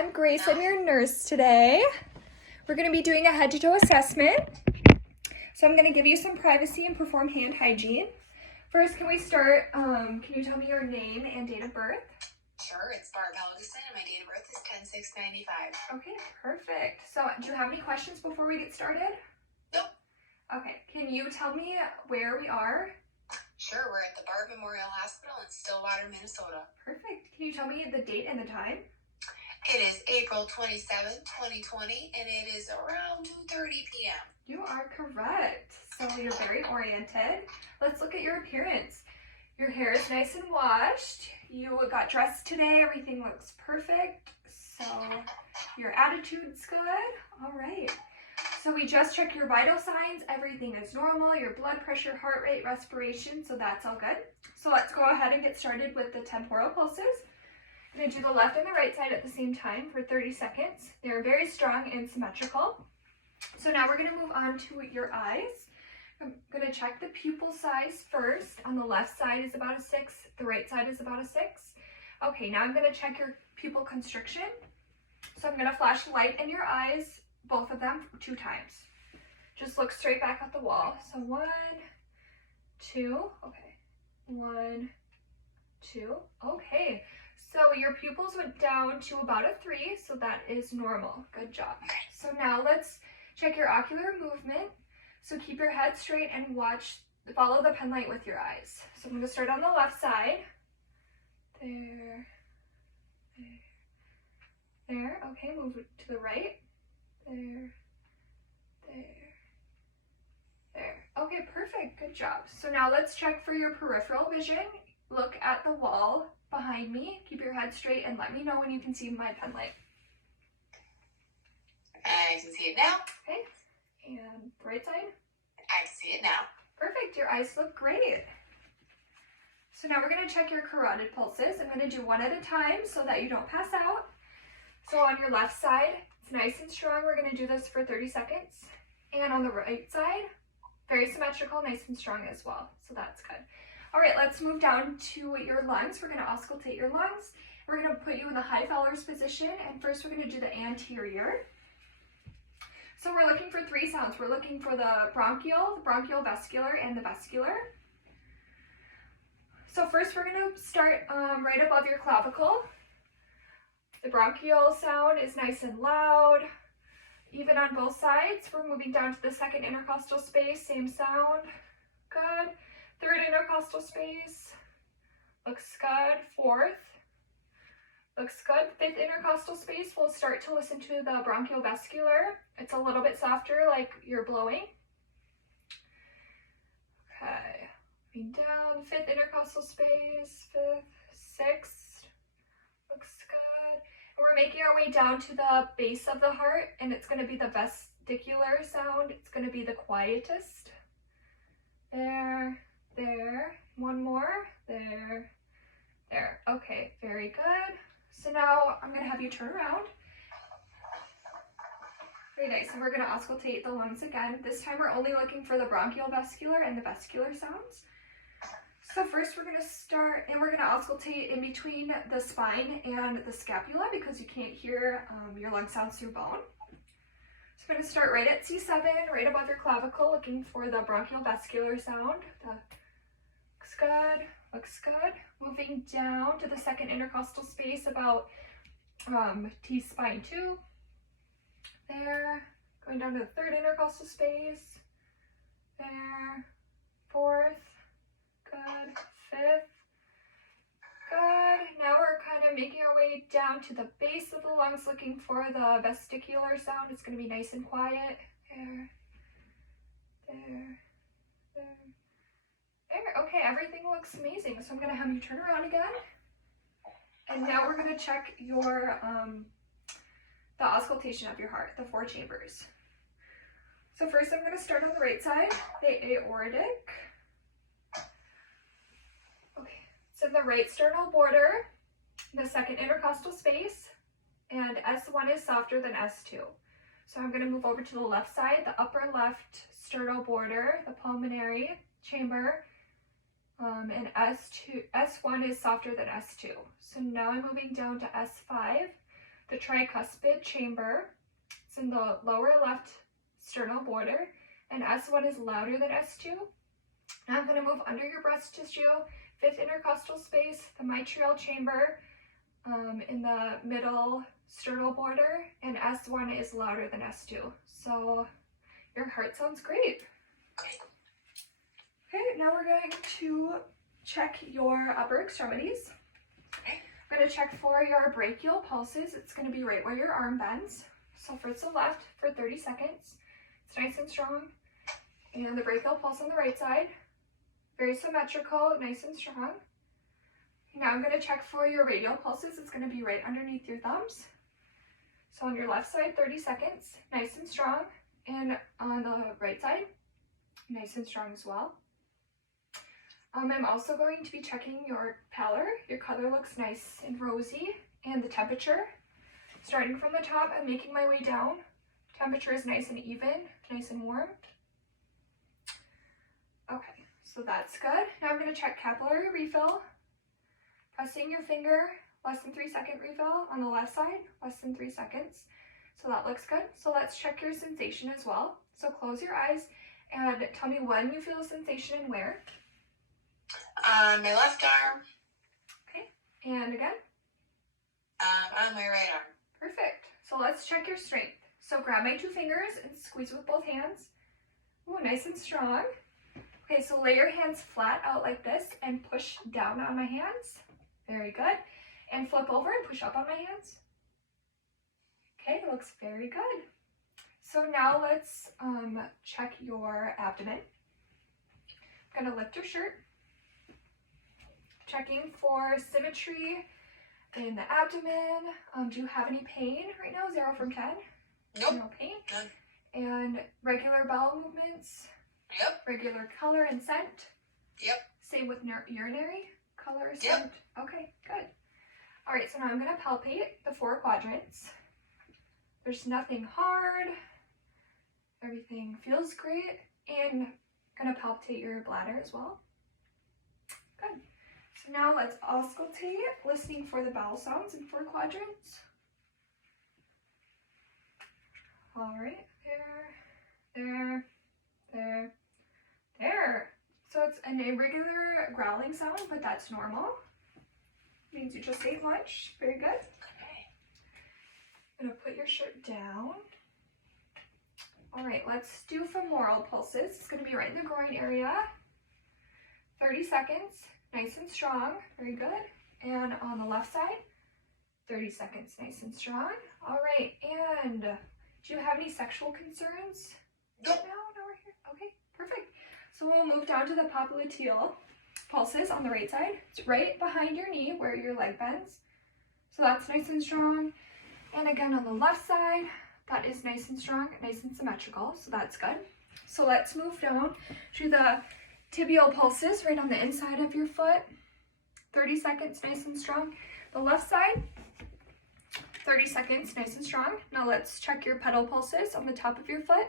I'm Grace. I'm your nurse today. We're going to be doing a head to toe assessment. So I'm going to give you some privacy and perform hand hygiene. First, can we start, can you tell me your name and date of birth? Sure, it's Barb Helgeson and my date of birth is 10/6/95. Okay, perfect. So do you have any questions before we get started? Nope. Okay, can you tell me where we are? Sure, we're at the Barb Memorial Hospital in Stillwater, Minnesota. Perfect. Can you tell me the date and the time? It is April 27, 2020, and it is around 2:30 p.m. You are correct. So you're very oriented. Let's look at your appearance. Your hair is nice and washed. You got dressed today. Everything looks perfect. So your attitude's good. All right. So we just checked your vital signs. Everything is normal. Your blood pressure, heart rate, respiration. So that's all good. So let's go ahead and get started with the temporal pulses. I'm going to do the left and the right side at the same time for 30 seconds. They're very strong and symmetrical. So now we're going to move on to your eyes. I'm going to check the pupil size first. On the left side is about a 6. The right side is about a 6. Okay, now I'm going to check your pupil constriction. So I'm going to flash light in your eyes, both of them, 2 times. Just look straight back at the wall. So 1, 2, okay. 1, 2, okay. So your pupils went down to about a 3, so that is normal. Good job. So now let's check your ocular movement. So keep your head straight and follow the pen light with your eyes. So I'm going to start on the left side. There, there, there. Okay, move it to the right. There, there, there. Okay, perfect. Good job. So now let's check for your peripheral vision. Look at the wall behind me. Keep your head straight and let me know when you can see my pen light. I can see it now. Okay, and the right side. I can see it now. Perfect, your eyes look great. So now we're going to check your carotid pulses. I'm going to do one at a time so that you don't pass out. So on your left side, it's nice and strong. We're going to do this for 30 seconds. And on the right side, very symmetrical, nice and strong as well. So that's good. All right, let's move down to your lungs. We're going to auscultate your lungs. We're going to put you in the high Fowler's position. And first we're going to do the anterior. So we're looking for 3 sounds. We're looking for the bronchial vesicular, and the vesicular. So first we're going to start right above your clavicle. The bronchial sound is nice and loud, even on both sides. We're moving down to the second intercostal space, same sound. Good. Third intercostal space. Looks good. Fourth. Looks good. Fifth intercostal space, we'll start to listen to the bronchial vesicular. It's a little bit softer, like you're blowing. Okay, moving down, fifth intercostal space, fifth, sixth, looks good. And we're making our way down to the base of the heart, and it's going to be the vesicular sound. It's going to be the quietest. There, there, one more, there, there. Okay, very good. So now I'm going to have you turn around. Very nice. And we're going to auscultate the lungs again. This time we're only looking for the bronchial vesicular and the vesicular sounds. So first we're going to start, and we're going to auscultate in between the spine and the scapula because you can't hear your lung sounds through bone. So I'm going to start right at C7, right above your clavicle, looking for the bronchial vesicular sound. Looks good. Looks good. Moving down to the second intercostal space about T-spine 2. There. Going down to the third intercostal space. There. Fourth. Good. Fifth. Good. Now we're kind of making our way down to the base of the lungs looking for the vesicular sound. It's going to be nice and quiet. There. There. There. There. Okay, everything looks amazing. So I'm going to have you turn around again. And now we're going to check your the auscultation of your heart, the 4 chambers. So first I'm going to start on the right side, the aortic. Okay, it's in the right sternal border, the second intercostal space, and S1 is softer than S2. So I'm going to move over to the left side, the upper left sternal border, the pulmonary chamber, and S1 is softer than S2. So now I'm moving down to S5, the tricuspid chamber. It's in the lower left sternal border, and S1 is louder than S2. Now I'm going to move under your breast tissue, fifth intercostal space, the mitral chamber in the middle sternal border, and S1 is louder than S2. So your heart sounds great. Okay, now we're going to check your upper extremities. I'm going to check for your brachial pulses. It's going to be right where your arm bends. So first the left for 30 seconds. It's nice and strong. And the brachial pulse on the right side. Very symmetrical, nice and strong. Now I'm going to check for your radial pulses. It's going to be right underneath your thumbs. So on your left side, 30 seconds, nice and strong. And on the right side, nice and strong as well. I'm also going to be checking your pallor. Your color looks nice and rosy. And the temperature. Starting from the top and making my way down. Temperature is nice and even, nice and warm. Okay, so that's good. Now I'm going to check capillary refill. Pressing your finger, less than 3-second refill on the left side, less than 3 seconds. So that looks good. So let's check your sensation as well. So close your eyes and tell me when you feel a sensation and where. On my left arm. Okay, and again. On my right arm. Perfect. So let's check your strength. So grab my 2 fingers and squeeze with both hands. Ooh, nice and strong. Okay, so lay your hands flat out like this and push down on my hands. Very good. And flip over and push up on my hands. Okay, looks very good. So now let's check your abdomen. I'm gonna lift your shirt. Checking for symmetry in the abdomen. Do you have any pain right now? 0 from 10? Nope. No pain? None. And regular bowel movements? Yep. Regular color and scent? Yep. Same with urinary color, scent? Yep. Okay, good. All right, so now I'm gonna palpate the 4 quadrants. There's nothing hard. Everything feels great. And I'm gonna palpate your bladder as well. Good. So now let's auscultate, listening for the bowel sounds in 4 quadrants. All right, there. So it's an irregular growling sound, but that's normal. Means you just ate lunch. Very good. Okay. I'm gonna put your shirt down. All right, let's do femoral pulses. It's gonna be right in the groin area. 30 seconds, nice and strong. Very good. And on the left side, 30 seconds, nice and strong. All right, and do you have any sexual concerns? Nope. No, we're here. Okay, perfect. So we'll move down to the popliteal pulses on the right side. It's right behind your knee where your leg bends. So that's nice and strong. And again on the left side, that is nice and strong, nice and symmetrical. So that's good. So let's move down to the tibial pulses right on the inside of your foot. 30 seconds, nice and strong. The left side, 30 seconds, nice and strong. Now let's check your pedal pulses on the top of your foot.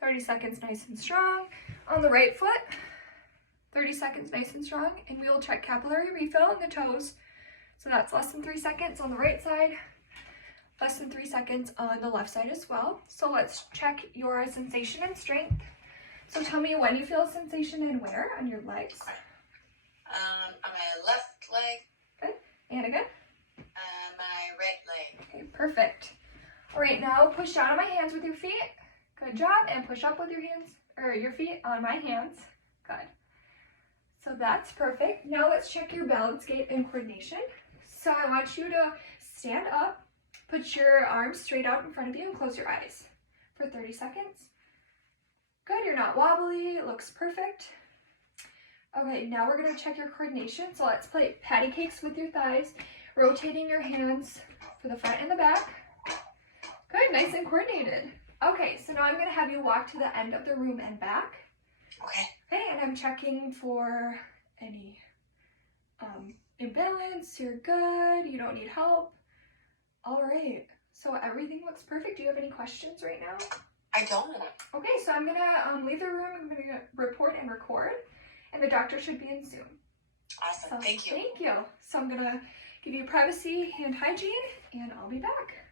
30 seconds, nice and strong. On the right foot, 30 seconds, nice and strong. And we will check capillary refill in the toes. So that's less than 3 seconds on the right side, less than 3 seconds on the left side as well. So let's check your sensation and strength. So tell me when you feel a sensation and where on your legs. On my left leg. Good. And again. On my right leg. Okay, perfect. All right, now push down on my hands with your feet. Good job. And push up with your hands, or your feet on my hands. Good. So that's perfect. Now let's check your balance, gait, and coordination. So I want you to stand up, put your arms straight out in front of you, and close your eyes for 30 seconds. Good, you're not wobbly, it looks perfect. Okay, now we're gonna check your coordination. So let's play patty cakes with your thighs, rotating your hands for the front and the back. Good, nice and coordinated. Okay, so now I'm gonna have you walk to the end of the room and back. Okay. Okay, and I'm checking for any imbalance. You're good, you don't need help. All right, so everything looks perfect. Do you have any questions right now? I don't. Okay, so I'm gonna leave the room. I'm gonna report and record, and the doctor should be in soon. Awesome. So, Thank you. Thank you. So I'm gonna give you privacy and hygiene, and I'll be back.